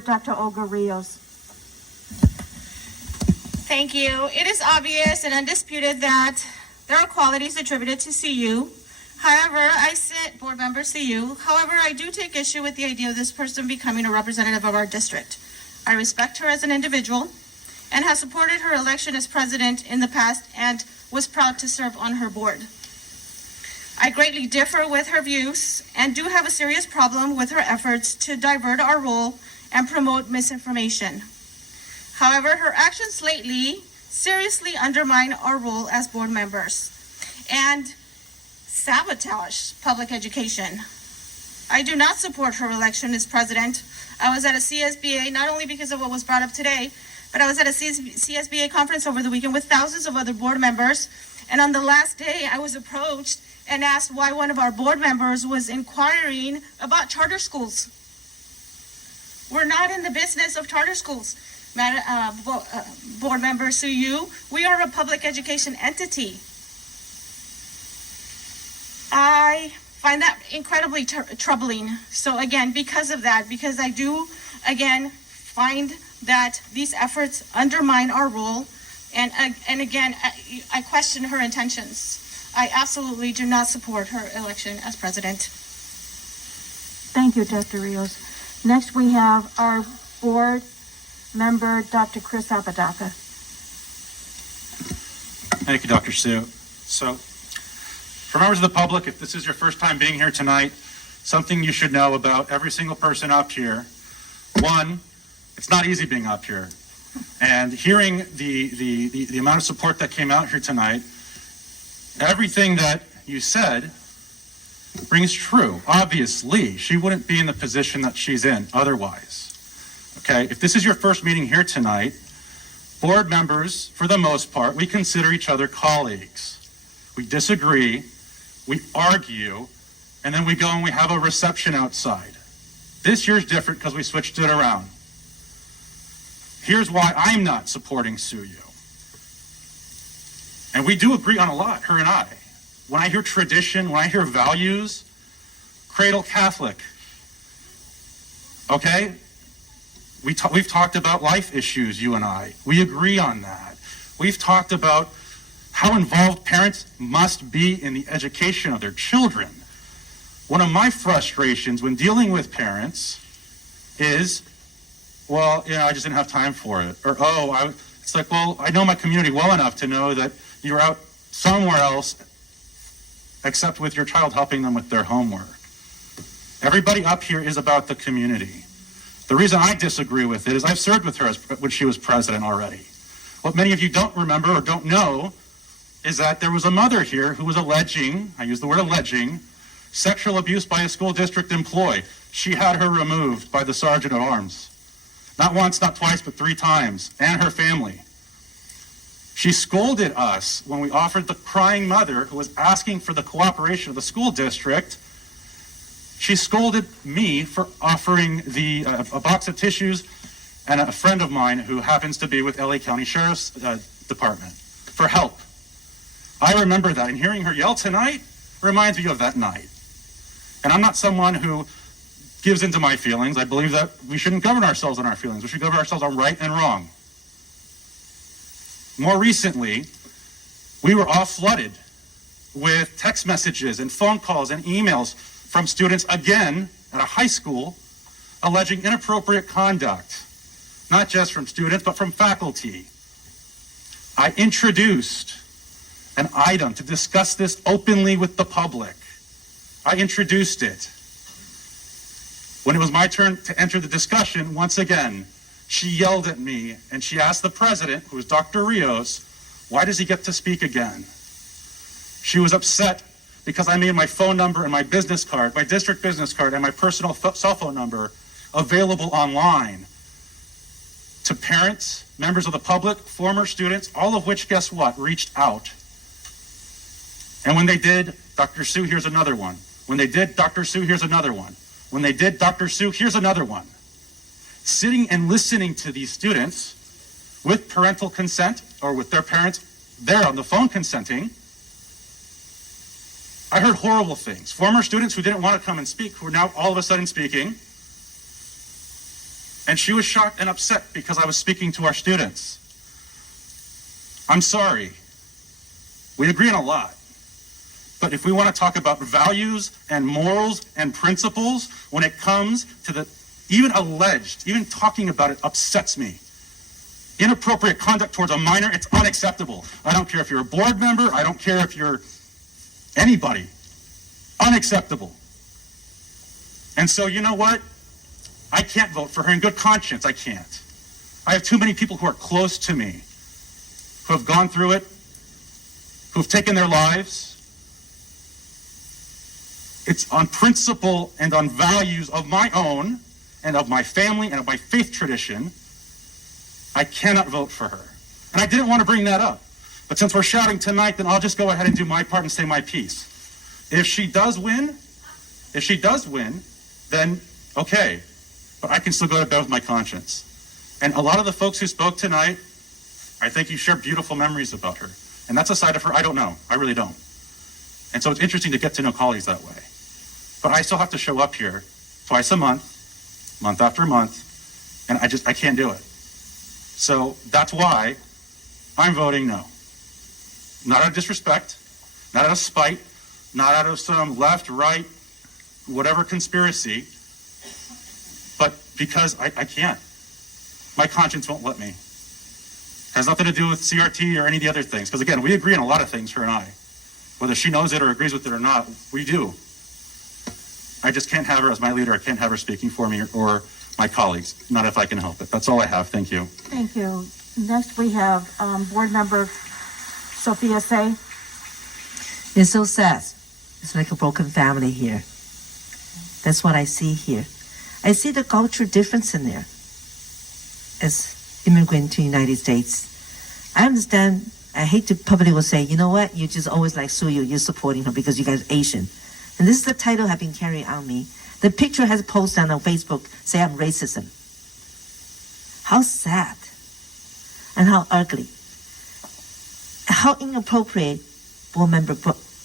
Dr. Olga Rios. Thank you. It is obvious and undisputed that there are qualities attributed to CU. However, Board Member CU. However, I do take issue with the idea of this person becoming a representative of our district. I respect her as an individual and have supported her election as president in the past and was proud to serve on her board. I greatly differ with her views and do have a serious problem with her efforts to divert our role and promote misinformation. However, her actions lately seriously undermine our role as board members and sabotage public education. I do not support her election as president. I was at a CSBA, not only because of what was brought up today, but I was at a CSBA conference over the weekend with thousands of other board members. And on the last day, I was approached and asked why one of our board members was inquiring about charter schools. We're not in the business of charter schools, Board Member SOO YOO. We are a public education entity. I find that incredibly troubling. So again, because of that, because I do, again, find that these efforts undermine our role, and again, I question her intentions. I absolutely do not support her election as president. Thank you, Dr. Rios. Next, we have our board member, Dr. Chris Apodaca. Thank you, Dr. Sue. So, for members of the public, if this is your first time being here tonight, something you should know about every single person up here. One, it's not easy being up here. And hearing the amount of support that came out here tonight, everything that you said rings true. Obviously, she wouldn't be in the position that she's in otherwise. Okay, if this is your first meeting here tonight, board members, for the most part, we consider each other colleagues. We disagree, we argue, and then we go and we have a reception outside. This year's different because we switched it around. Here's why I'm not supporting SOO YOO. And we do agree on a lot, her and I. When I hear tradition, when I hear values, cradle Catholic, okay? We've talked about life issues, you and I. We agree on that. We've talked about how involved parents must be in the education of their children. One of my frustrations when dealing with parents is, well, I just didn't have time for it. Or, it's like, well, I know my community well enough to know that you're out somewhere else except with your child helping them with their homework. Everybody up here is about the community. The reason I disagree with it is I've served with her when she was president already. What many of you don't remember or don't know is that there was a mother here who was alleging, I use the word alleging, sexual abuse by a school district employee. She had her removed by the sergeant at arms. Not once, not twice, but 3 times, and her family. She scolded us when we offered the crying mother who was asking for the cooperation of the school district. She scolded me for offering a box of tissues and a friend of mine who happens to be with LA County Sheriff's Department for help. I remember that, and hearing her yell tonight reminds me of that night. And I'm not someone who gives into my feelings. I believe that we shouldn't govern ourselves on our feelings. We should govern ourselves on right and wrong. More recently, we were all flooded with text messages and phone calls and emails from students, again, at a high school, alleging inappropriate conduct, not just from students, but from faculty. I introduced an item to discuss this openly with the public. I introduced it. When it was my turn to enter the discussion, once again, she yelled at me and she asked the president, who was Dr. Rios, why does he get to speak again? She was upset because I made my phone number and my business card, my district business card, and my personal cell phone number available online to parents, members of the public, former students, all of which, guess what, reached out. And when they did, Dr. Sue, here's another one. When they did, Dr. Sue, here's another one. When they did, Dr. Sue, here's another one. Sitting and listening to these students with parental consent or with their parents there on the phone consenting, I heard horrible things. Former students who didn't want to come and speak, who are now all of a sudden speaking. And she was shocked and upset because I was speaking to our students. I'm sorry. We agree on a lot. But if we want to talk about values and morals and principles, when it comes to the even alleged, even talking about it upsets me. Inappropriate conduct towards a minor, it's unacceptable. I don't care if you're a board member, I don't care if you're anybody. Unacceptable. And so, you know what? I can't vote for her in good conscience. I can't. I have too many people who are close to me, who have gone through it, who have taken their lives. It's on principle and on values of my own and of my family and of my faith tradition. I cannot vote for her. And I didn't want to bring that up. But since we're shouting tonight, then I'll just go ahead and do my part and say my piece. If she does win, then okay. But I can still go to bed with my conscience. And a lot of the folks who spoke tonight, I think you share beautiful memories about her. And that's a side of her I don't know. I really don't. And so it's interesting to get to know colleagues that way. But I still have to show up here twice a month, month after month, and I can't do it. So that's why I'm voting no. Not out of disrespect, not out of spite, not out of some left, right, whatever conspiracy, but because I can't. My conscience won't let me. It has nothing to do with CRT or any of the other things. Because again, we agree on a lot of things, her and I. Whether she knows it or agrees with it or not, we do. I just can't have her as my leader. I can't have her speaking for me or my colleagues. Not if I can help it. That's all I have. Thank you. Thank you. Next we have Board Member Sophia Tse. It's so sad. It's like a broken family here. That's what I see here. I see the cultural difference in there. As immigrant to the United States, I understand. I hate to publicly say, you know what? You just always like Soo Yoo. You're supporting her because you guys are Asian. And this is the title have been carried on me. The picture has posted on Facebook, say I'm racism. How sad and how ugly. How inappropriate, Board Member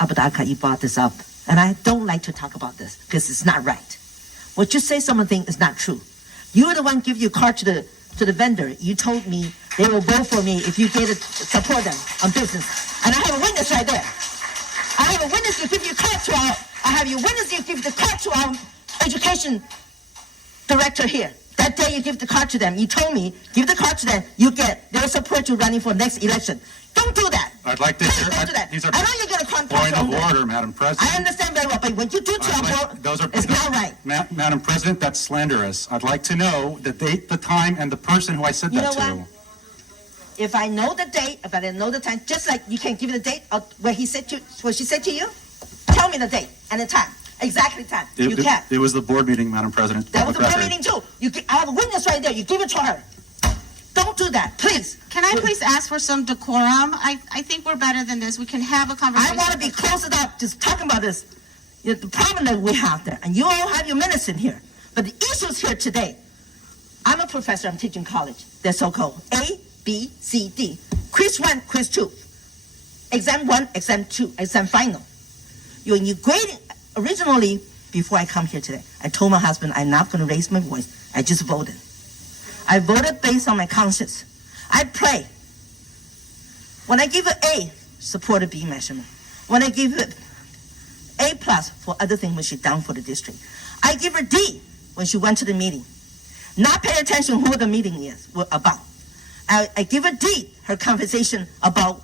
Apodaca, you brought this up. And I don't like to talk about this because it's not right. What you say something is not true. You were the one give your card to the vendor. You told me they will vote for me if you get to support them on business. And I have a witness right there. I have a witness to give you card to our, I have your witness to give the card to our education director here. That day you give the card to them. You told me, give the card to them, they'll support you running for next election. Don't do that. I'd like to hear. Don't do that. These are I know you're going to contact point of order, Madam President. I understand very well, but when you do to our board, it's not right. Madam President, that's slanderous. I'd like to know the date, the time, and the person who I said that to. You know what? If I know the date, if I didn't know the time, just like you can give me the date of where she said to you, tell me the date and the time, exactly time. You can. It was the board meeting, Madam President. That was the board meeting too. I have a witness right there. You give it to her. Don't do that, please. Can I please ask for some decorum? I think we're better than this. We can have a conversation. I want to be close enough just talking about this. The problem that we have there, and you all have your minutes in here. But the issues here today, I'm a professor, I'm teaching college. They're so-called A, B, C, D. Quiz 1, quiz 2. Exam 1, exam 2, exam final. When you grading, originally, before I come here today, I told my husband I'm not going to raise my voice. I just voted. I voted based on my conscience. I pray. When I give it A, support a B measurement. When I give it A plus for other things when she's done for the district. I give her D when she went to the meeting. Not pay attention who the meeting is about. I give her D, her conversation about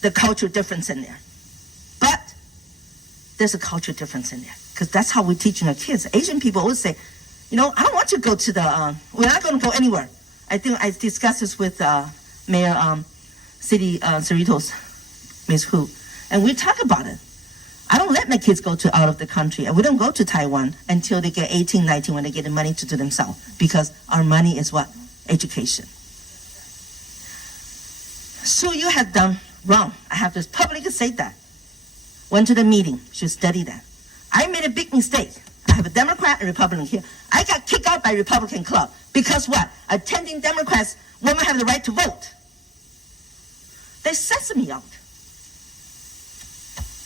the cultural difference in there. But there's a cultural difference in there. Because that's how we're teaching our kids. Asian people always say, you know, I don't want to go to the, we're not going to go anywhere. I think I discussed this with Mayor City Cerritos, Ms. Hu, and we talk about it. I don't let my kids go to out of the country, and we don't go to Taiwan until they get 18, 19, when they get the money to do themselves, because our money is what? Education. So you have done wrong. I have to publicly say that. Went to the meeting, should study that. I made a big mistake. I have a Democrat and Republican here. I got kicked out by Republican club because what? Attending Democrats, women have the right to vote. They censor me out.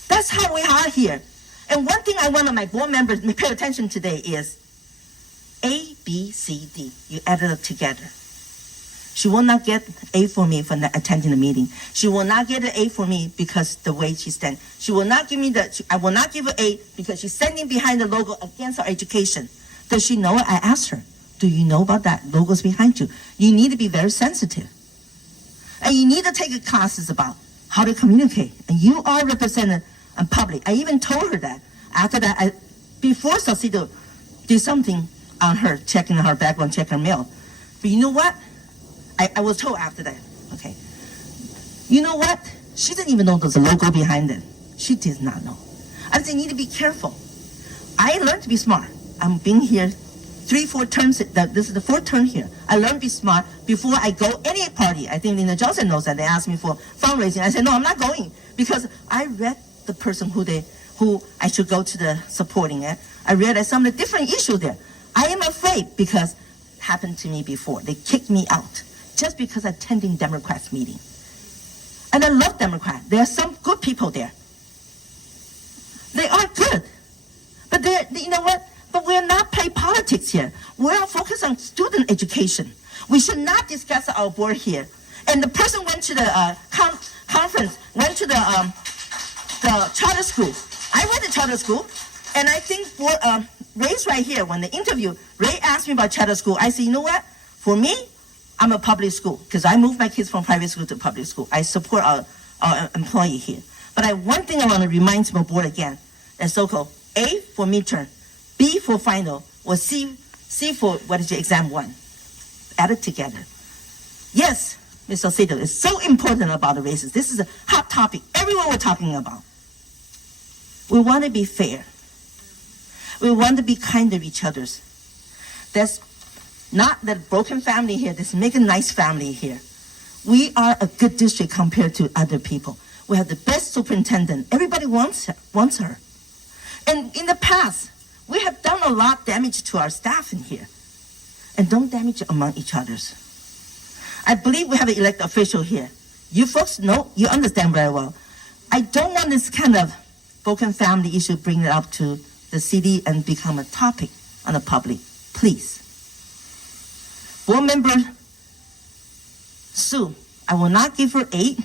That's how we are here. And one thing I want my board members to pay attention today is A, B, C, D. You added it together. She will not get A for me for not attending the meeting. She will not get an A for me because the way she stands. She will not give me I will not give her A because she's standing behind the logo against our education. Does she know it? I asked her. Do you know about that? Logo's behind you. You need to be very sensitive. And you need to take classes about how to communicate. And you are represented in public. I even told her that. After that, before Saucedo did something on her, checking her background, checking her mail. But you know what? I was told after that, okay. You know what? She didn't even know there's a logo behind it. She did not know. I said, you need to be careful. I learned to be smart. I'm being here 3-4 terms. This is the 4th term here. I learned to be smart before I go any party. I think Linda Johnson knows that. They asked me for fundraising. I said, no, I'm not going because I read the person who I should go to the supporting it. I realized some of the different issues there. I am afraid because it happened to me before. They kicked me out just because I attending Democrats meeting. And I love Democrats. There are some good people there. They are good. But you know what? But we're not playing politics here. We're focused on student education. We should not discuss our board here. And the person went to the conference, went to the charter school. I went to charter school, and I think Ray's right here. When the interview, Ray asked me about charter school. I said, you know what? For me, I'm a public school because I moved my kids from private school to public school. I support our employee here. But one thing I want to remind my board again, that's so-called A for midterm, B for final, or C for what is your exam 1. Add it together. Yes, Mr. Saucedo, it's so important about the races. This is a hot topic. Everyone we're talking about. We want to be fair. We want to be kind to each other. That's not that broken family here. Let's make a nice family here. We are a good district compared to other people. We have the best superintendent. Everybody wants her. And in the past, we have done a lot of damage to our staff in here. And don't damage among each others. I believe we have an elected official here. You folks know, you understand very well. I don't want this kind of broken family issue bring it up to the city and become a topic on the public. Please. Board member Sue, I will not give her 8,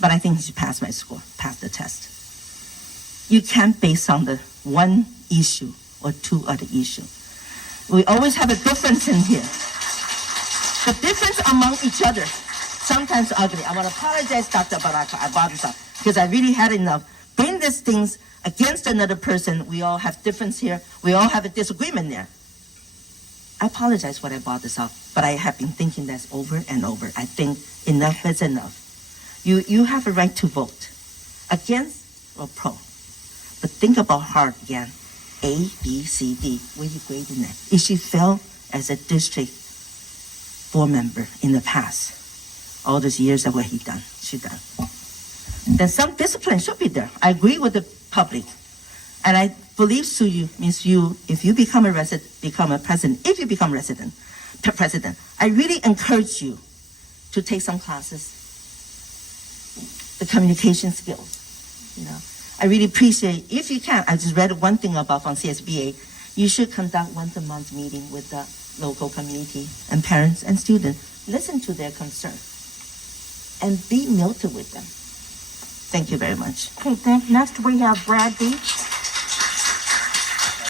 but I think she passed my score, passed the test. You can't base on the one issue or 2 other issues. We always have a difference in here. The difference among each other, sometimes ugly. I want to apologize, Dr. Apodaca. I brought this up because I really had enough. Bring these things against another person. We all have difference here. We all have a disagreement there. I apologize when I brought this up, but I have been thinking this over and over. I think enough is enough. You have a right to vote, against or pro. But think about hard again. A, B, C, D. Where you grading that? If she fell as a district board member in the past, all those years of what she done, then some discipline should be there. I agree with the public. And I believe Soo Yoo means you, if you become a president, if you become president, I really encourage you to take some classes, the communication skills, you know. I really appreciate, if you can, I just read one thing about from CSBA, you should conduct once a month meeting with the local community and parents and students. Listen to their concern and be melted with them. Thank you very much. Okay, next we have Brad Beach.